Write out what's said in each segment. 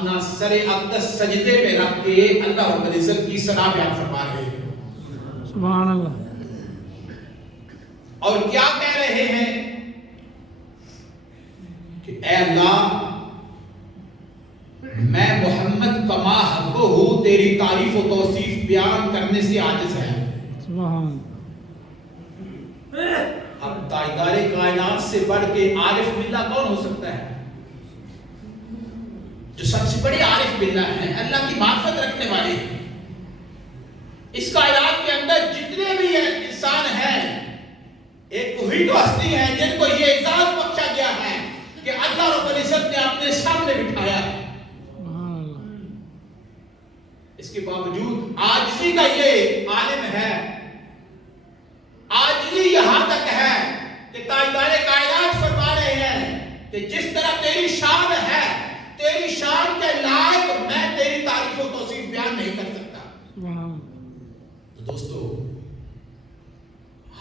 اپنا سر اقدس سجدے پہ رکھ کے اللہ رب العزت کی ثنا بیان فرما رہے ہیں. سبحان اللہ. اور کیا کہہ رہے ہیں کہ اے اللہ میں محمد کما حق ہوں تیری تعریف و توصیف بیان کرنے سے عاجز ہے. سبحان. اب تاجدار کائنات سے بڑھ کے عارف باللہ کون ہو سکتا ہے؟ جو سب سے بڑے عارف باللہ ہیں، اللہ کی معرفت رکھنے والے ہیں. اس کائنات کے اندر جتنے بھی انسان ہیں، ایک وہی تو ہستی ہیں جن کو یہ اعزاز بخشا گیا ہے کہ اللہ رب العزت نے اپنے سامنے بٹھایا ہے. اس کے باوجود عاجزی کا یہ عالم ہے، عاجزی یہاں تک ہے کہ تاجدار کائنات فرما رہے ہیں کہ جس طرح تیری شان ہے، تیری شان کے لائق میں تیری تعریف و توصیف بیان نہیں کر سکتا. تو دوستو،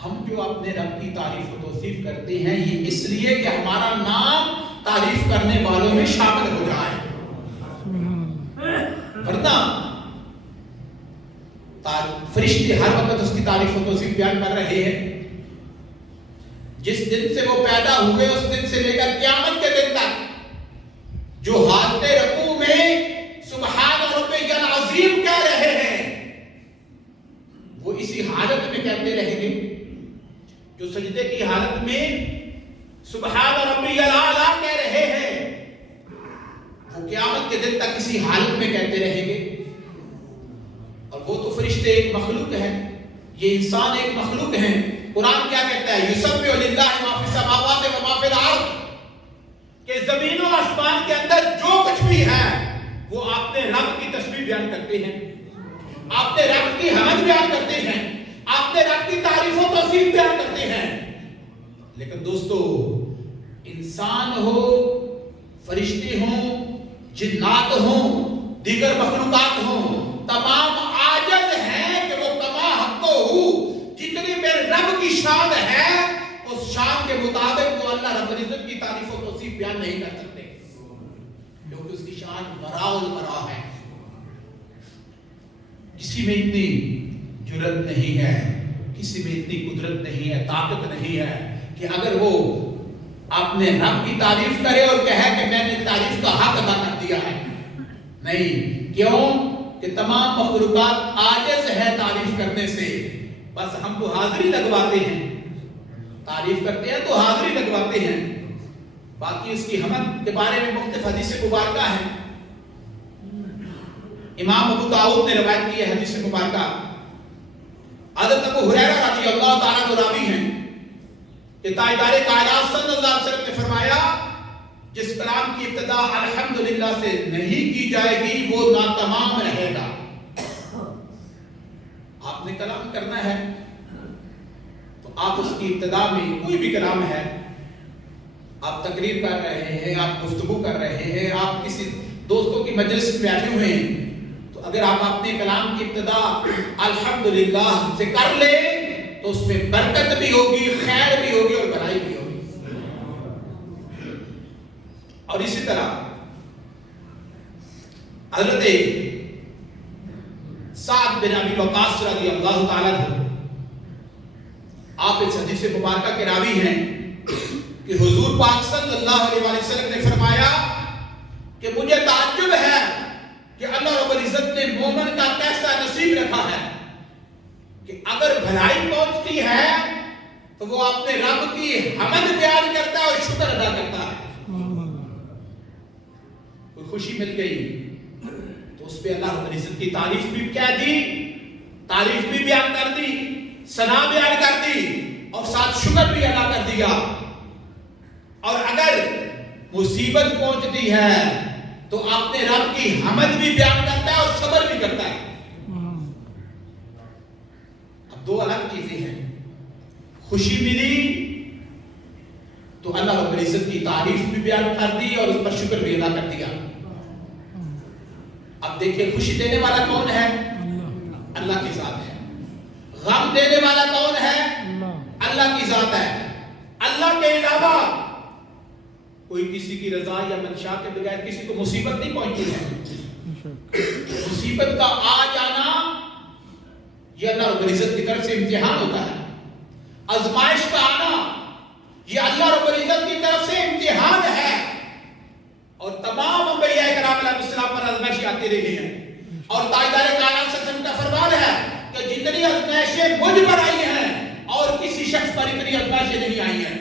ہم جو اپنے رب کی تعریف و توصیف کرتے ہیں یہ اس لیے کہ ہمارا نام تعریف کرنے والوں میں شامل ہو جائے. ورنہ فرشتے ہر وقت اس کی تعریف و توصیف بیان کر رہے ہیں. جس دن سے وہ پیدا ہوئے اس دن سے لے کر قیامت کے دن تک جو حالت رکوع میں سبحان ربی العظیم کہہ رہے ہیں وہ اسی حالت میں کہتے رہیں گے. جو سجدے کی حالت میں سبحان ربی الاعلیٰ کہہ رہے ہیں وہ قیامت کے دن تک اسی حالت میں کہتے رہیں گے. اور وہ تو فرشتے ایک مخلوق ہیں، یہ انسان ایک مخلوق ہیں. قرآن کیا کہتا ہے؟ یسبح للہ ما فی السماوات و ما فی الارض، کہ زمین و آسمان کے اندر جو کچھ بھی ہے وہ اپنے رب کی تسبیح بیان کرتے ہیں، اپنے رب کی حمد بیان کرتے ہیں، اپنے رب کی تعریف و توصیف بیان کرتے ہیں. لیکن دوستو، انسان ہو، فرشتے ہوں، جنات ہوں، دیگر مخلوقات ہوں، تمام عاجز ہیں کہ وہ کما حق ہو جتنی میرے رب کی شان ہے اس شان کے مطابق وہ اللہ رب العزت کی تعریف و توصیف بیان نہیں کر سکتے، کیونکہ اس کی شان برا البرا ہے. کسی میں اتنی جرأت نہیں ہے، کسی میں اتنی قدرت نہیں ہے، طاقت نہیں ہے کہ اگر وہ اپنے رب کی تعریف کرے اور کہے کہ میں نے تعریف کا حق ادا کر دیا ہے. نہیں. کیوں؟ کہ تمام مخلوقات عاجز ہے تعریف کرنے سے. بس ہم تو حاضری لگواتے ہیں، تعریف کرتے ہیں تو حاضری لگواتے ہیں. باقی اس کی حمد کے بارے میں مختلف حدیث مبارکہ ہیں. امام ابو داؤد نے روایت کی ہے حدیث مبارکہ. حضرت ابو ہریرہ رضی اللہ تعالیٰ عنہ راوی ہیں کہ تاجدار کائنات صلی اللہ علیہ وسلم نے فرمایا جس کلام کی ابتدا الحمدللہ سے نہیں کی جائے گی وہ ناتمام رہے گا. آپ نے کلام کرنا ہے تو آپ اس کی ابتدا میں کوئی بھی کلام ہے، آپ تقریر کر رہے ہیں، آپ گفتگو کر رہے ہیں، آپ کسی دوستوں کی مجلس میں بیٹھے ہوئے ہیں، تو اگر آپ اپنے کلام کی ابتدا الحمدللہ سے کر لیں تو اس میں برکت بھی ہوگی، خیر بھی ہوگی اور بھلائی بھی ہوگی. اور اسی طرح حضرت سعد بن ابی وقاص رضی اللہ تعالیٰ عنہ آپ اس حدیث مبارکہ کے راوی ہیں کہ حضور پاک صلی اللہ علیہ وسلم نے فرمایا کہ مجھے تعجب ہے کہ اللہ رب العزت نے مومن کا کیسا نصیب رکھا ہے کہ اگر بھلائی پہنچتی ہے تو وہ اپنے رب کی حمد بیان کرتا ہے اور شکر ادا کرتا ہے. کوئی خوشی مل گئی تو اس پہ اللہ رب العزت کی تعریف بھی کہہ دی، تعریف بھی بیان کر دی، ثنا بیان کر دی اور ساتھ شکر بھی ادا کر دیا. اور اگر مصیبت پہنچتی ہے تو اپنے رب کی حمد بھی بیان کرتا ہے اور صبر بھی کرتا ہے. اب دو الگ چیزیں ہیں. خوشی ملی تو اللہ رب العزت کی تعریف بھی بیان کر دی اور اس پر شکر بھی ادا کر دیا. اب دیکھیں خوشی دینے والا کون ہے؟ اللہ کی ذات ہے. غم دینے والا کون ہے؟ اللہ کی ذات ہے. اللہ کے علاوہ کوئی کسی کی رضا یا منشا کے بغیر کسی کو مصیبت نہیں پہنچی ہے. مصیبت کا آ جانا یہ اللہ رب العزت کی طرف سے امتحان ہوتا ہے. آزمائش کا آنا یہ اللہ رب العزت کی طرف سے امتحان ہے. اور تمام انبیاء کرام علیہ السلام پر آزمائشیں آتی رہی ہیں. اور تاجدار کائنات صلی اللہ علیہ وسلم کا فرمان ہے کہ جتنی آزمائشیں مجھ پر آئی ہیں اور کسی شخص پر اتنی آزمائشیں نہیں آئی ہیں.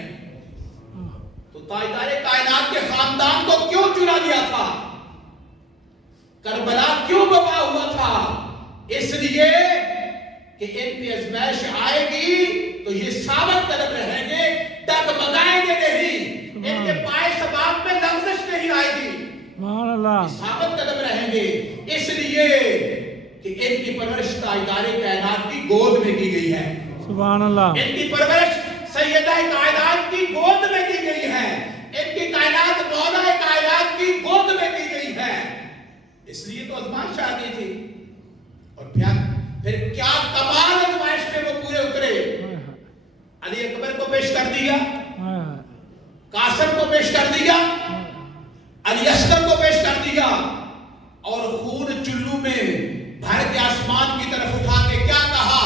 تو تاجدار کائنات کے خاندان کو کیوں چنا دیا تھا؟ کربلا کیوں وبا ہوا تھا؟ اس لیے کہ ان پہ آزمائش آئے گی تو یہ ثابت قدم رہیں گے، ڈگمگائیں گے نہیں. ان کے پائے سباب میں لغزش نہیں آئے گی، سبحان اللہ. ثابت قدم رہیں گے. اس لیے کہ ان کی پرورش تاجدار کائنات کی گود میں کی گئی ہے. سبحان اللہ. ان کی پرورش سیدہ کائنات کی گود میں کی گئی ہے. ان کی کائنات مولا کائنات کی گود میں کی گئی ہے. اس لیے تو آزمائش آ گئی تھی. اور پھر کیا کمال آزمائش میں وہ پورے اترے. علی اکبر کو پیش کر دیا، قاسم کو پیش کر دیا، علی اصغر کو پیش کر دیا، اور خون چلو میں بھر کے آسمان کی طرف اٹھا کے کیا کہا؟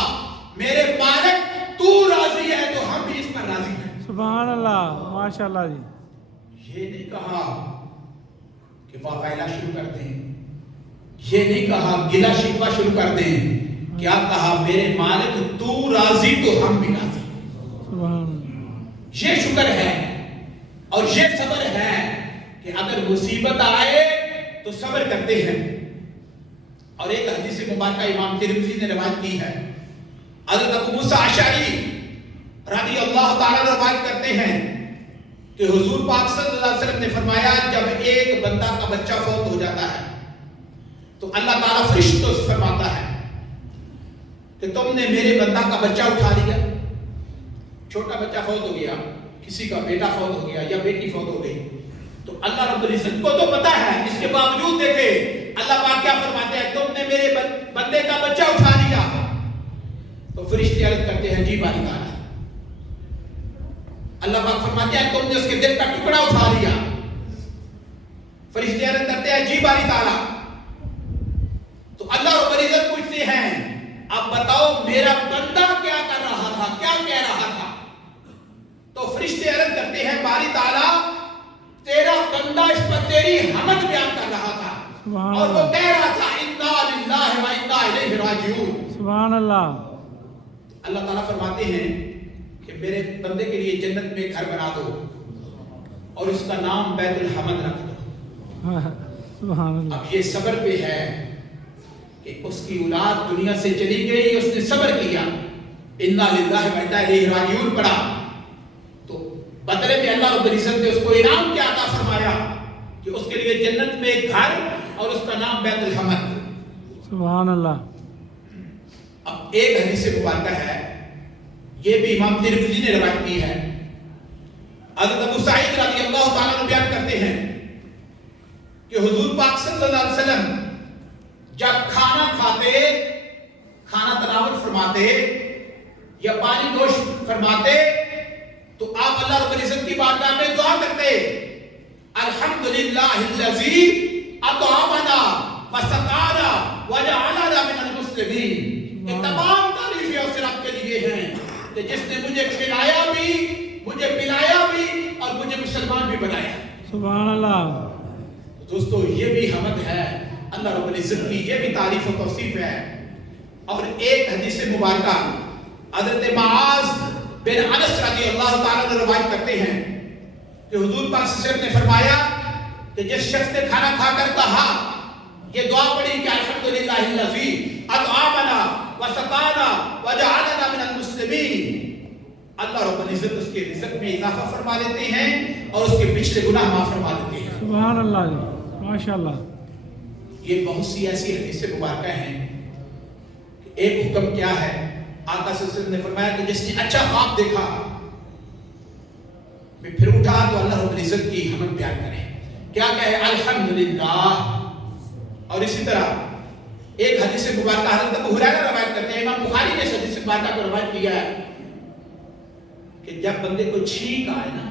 میرے مالک تو راضی ہے تو ہم بھی اس پر راضی ہیں. سبحان اللہ. ماشاء اللہ جی. یہ نہیں کہا کہ واقعہ شروع کر دیں، یہ نہیں کہا گلہ شکوہ شروع کر دیں. کیا کہا؟ میرے مالک تو راضی تو ہم بھی راضی. سبحان اللہ. یہ شکر ہے اور یہ صبر ہے کہ اگر مصیبت آئے تو صبر کرتے ہیں. اور ایک حدیث مبارکہ امام ترمذی نے روایت کی ہے. حضرت ابو موسیٰ اشعری رضی اللہ تعالیٰ روایت کرتے ہیں کہ حضور پاک صلی اللہ علیہ وسلم نے فرمایا جب ایک بندہ کا بچہ فوت ہو جاتا ہے تو اللہ تعالیٰ فرشتوں سے فرماتا ہے کہ تم نے میرے بندہ کا بچہ اٹھا لیا. چھوٹا بچہ فوت ہو گیا، کسی کا بیٹا فوت ہو گیا یا بیٹی فوت ہو گئی، تو اللہ رب العزت کو تو پتا ہے. اس کے باوجود دیکھے اللہ پاک کیا فرماتے ہیں؟ تم نے میرے بندے کا بچہ اٹھا لیا. تو فرشتے عرض کرتے ہیں جی باری تعالیٰ. اللہ پاک فرماتے ہیں تم نے اس کے دل کا ٹکڑا اٹھا لیا. فرشتے عرض کرتے ہیں جی باری تعالیٰ. تو اللہ رب العزت پوچھتے ہیں اب بتاؤ میرا بندہ کیا کر رہا تھا، کیا کہہ رہا تھا؟ تو فرشتے عرض کرتے ہیں باری تعالیٰ تیرا بندہ اس پر تیری حمد بیان کر رہا تھا اور وہ کہہ رہا تھا انا للہ و انا الیہ راجعون. سبحان اللہ. اللہ تعالیٰ فرماتے ہیں کہ میرے بندے کے لیے جنت میں گھر بنا دو اور اس کا نام بیت الحمد رکھ دو. سبحان اللہ. اب یہ صبر پہ ہے کہ اس کی اولاد دنیا سے چلی گئی، اس نے صبر کیا، انا للہ و انا الیہ راجعون پڑھا، تو بدلے میں اللہ رب العزت نے اس کو انعام کیا عطا فرمایا کہ اس کے لیے جنت میں ایک گھر اور اس کا نام بیت الحمد. سبحان اللہ. اب ایک حدیث مبارکہ ہے، یہ بھی امام ترمذی نے روایت کی ہے. حضرت ابو سعید رضی اللہ تعالیٰ عنہ بیان کرتے ہیں کہ حضور پاک صلی اللہ علیہ وسلم جب کھانا کھاتے، کھانا تناول فرماتے یا پانی نوش فرماتے تو آپ اللہ رب العزت کی بارگاہ میں دعا کرتے الحمدللہ الذی اطعمنا وسقانا وجعلنا من المسلمین. یہ تمام تعریفیں اس رب کے لیے ہیں کہ جس نے مجھے کھلایا بھی، مجھے پلایا بھی اور مجھے مسلمان بھی بنایا. سبحان اللہ. دوستو یہ بھی حمد ہے اللہ رب العزت کی، یہ بھی تعریف و توصیف ہے. اور ایک حدیث مبارکہ حضرت معاذ بن انس رضی اللہ تعالیٰ عنہ روایت کرتے ہیں کہ حضور پاک صلی اللہ علیہ وسلم نے فرمایا کہ جس شخص نے کھانا کھا کر کہا، یہ دعا پڑھی کہ الحمدللہ الذی اطعمنا وسقانا وجعلنا من المسلمین، اللہ رب العزت اس کے رزق میں اضافہ فرما دیتے ہیں اور اس کے پچھلے گناہ معاف فرما دیتے ہیں. سبحان اللہ جی. ماشاء اللہ. یہ بہت سی ایسی حدیثیں مبارکہ ہیں. ایک حکم کیا ہے؟ آقا صلی اللہ علیہ وسلم نے فرمایا کہ جس نے اچھا خواب دیکھا پھر اٹھا تو اللہ رب العزت کی حمد بیان کرے. کیا کہے؟ الحمدللہ. اور اسی طرح ایک حدیث مبارکہ حضرت ابو ہریرہ روایت کرتے ہیں، امام بخاری نے اس حدیث مبارکہ کو روایت کیا ہے کہ جب بندے کو چھینک آئے نا